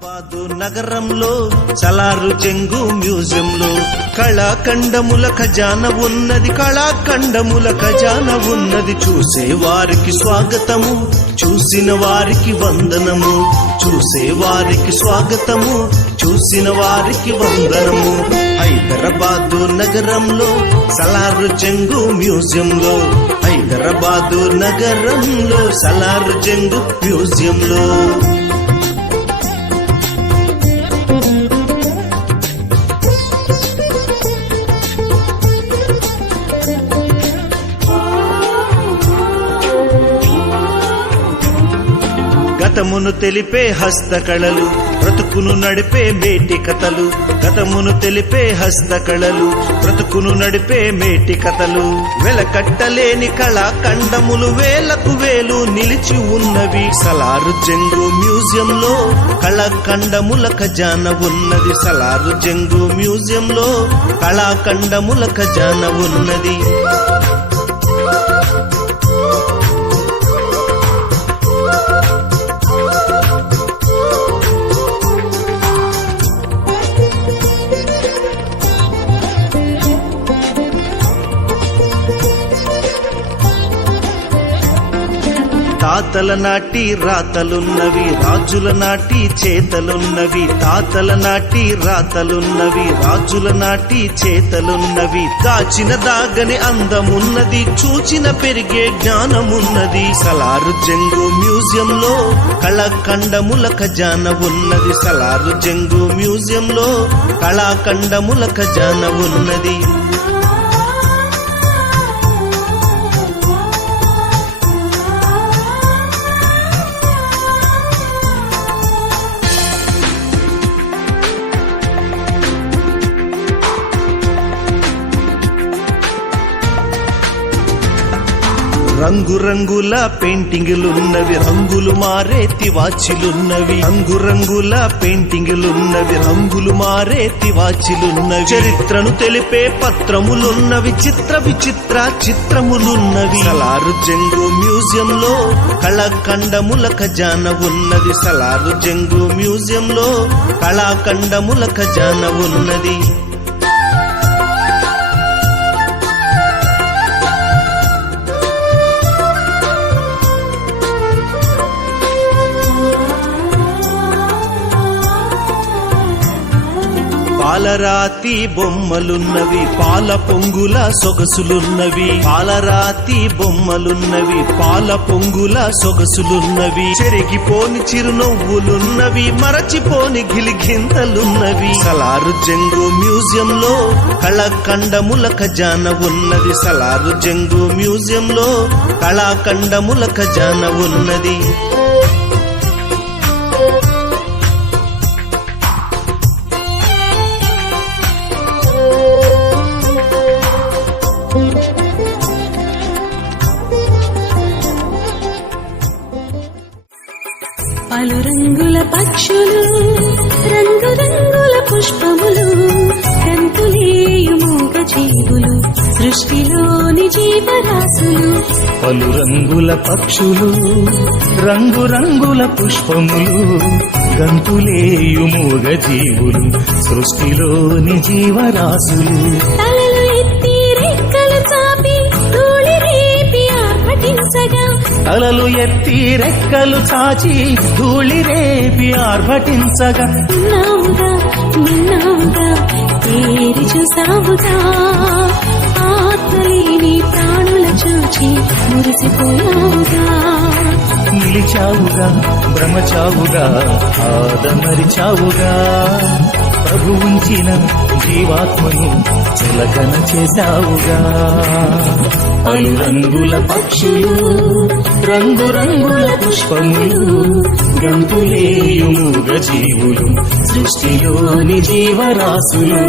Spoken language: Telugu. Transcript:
హైదరాబాదు నగరంలో సలారు చెంగు మ్యూజియంలో కళాఖండముల ఖజానా ఉన్నది, కళాఖండముల ఖజానా ఉన్నది. చూసే వారికి స్వాగతము, చూసిన వారికి వందనము. చూసే వారికి స్వాగతము, చూసిన వారికి వందనము. హైదరాబాదు నగరంలో సలారు చెంగు మ్యూజియంలో, హైదరాబాదు నగరంలో సలారు చెంగు మ్యూజియంలో. గతమును తెలిపే హస్తకళలు, బ్రతుకును నడిపే మేటి కథలు. గతమును తెలిపే హస్తకళలు, బ్రతుకును నడిపే మేటి కథలు. వెలకట్టలేని కళాఖండములు వేలకు వేలు నిలిచి ఉన్నవి. సలారు చెంగు మ్యూజియంలో కళాఖండముల ఖజానా ఉన్నది. సలారు చెంగు మ్యూజియంలో కళాఖండముల ఖజానా ఉన్నది. తాతల నాటి రాతలున్నవి, రాజుల నాటి చేతలున్నవి. తాతల నాటి రాతలున్నవి, రాజుల నాటి చేతలున్నవి. దాచిన దాగని అందమున్నది, చూచిన పెరిగే జ్ఞానమున్నది. సలారు చెంగు మ్యూజియంలో కళాఖండముల ఖజానా ఉన్నది. సలారు చెంగు మ్యూజియంలో కళాఖండముల ఖజానా ఉన్నది. రంగురంగుల పెయింటింగులున్నవి, రంగులు మారే తివాచీలున్నవి. రంగురంగుల పెయింటింగులున్నవి, రంగులు మారే తివాచీలున్నవి. చరిత్రను తెలిపే పత్రములున్నవి, చిత్ర విచిత్ర చిత్రములున్నవి. సలారు చెంగు మ్యూజియంలో కళాఖండముల ఖజానా ఉన్నది. సలారు చెంగు మ్యూజియంలో కళాఖండముల ఖజానా ఉన్నది. పాలరాతి బొమ్మలున్నవి, పాల పొంగుల సొగసులున్నవి. పాలరాతి బొమ్మలున్నవి, పాల పొంగుల సొగసులున్నవి. చెరిగిపోని చిరునవ్వులున్నవి, మరచిపోని గిలిగింతలున్నవి. సలారు చెంగు మ్యూజియంలో కళాఖండముల ఖజానా ఉన్నది. సలారు చెంగు మ్యూజియంలో కళాఖండముల ఖజానా ఉన్నది. పలు రంగుల పక్షులు, రంగురంగుల పుష్పములు, గంతులేయు మూగ జీవులు, సృష్టిలోని జీవరాశులు. పలు రంగుల పక్షులు, రంగురంగుల పుష్పములు, గంతులేయు మూగ జీవులు, సృష్టిలోని జీవరాశులు. తలలు ఎత్తి రెక్కలు చాపి ధూళి రేపి ఆర్భటించగా, తలలు ఎత్తి రెక్కలు చాచి ధూళి రేపి ఆర్భటించగా. ఉన్నావుగా నిన్నావుగా తేరి చూసావుగా, ఆత్మలేని ప్రాణుల చూచి మురిసిపోయావుగా. నిలిచావుగా భ్రమచావుగా, ఆదమరిచావుగా. ప్రభు ఉంచిన జీవాత్మను చిలకన చేశావుగా. పలు రంగుల పక్షులు, రంగురంగుల పుష్పములు, గంతులేయు మూగ జీవులు, సృష్టిలోని జీవరాశులు.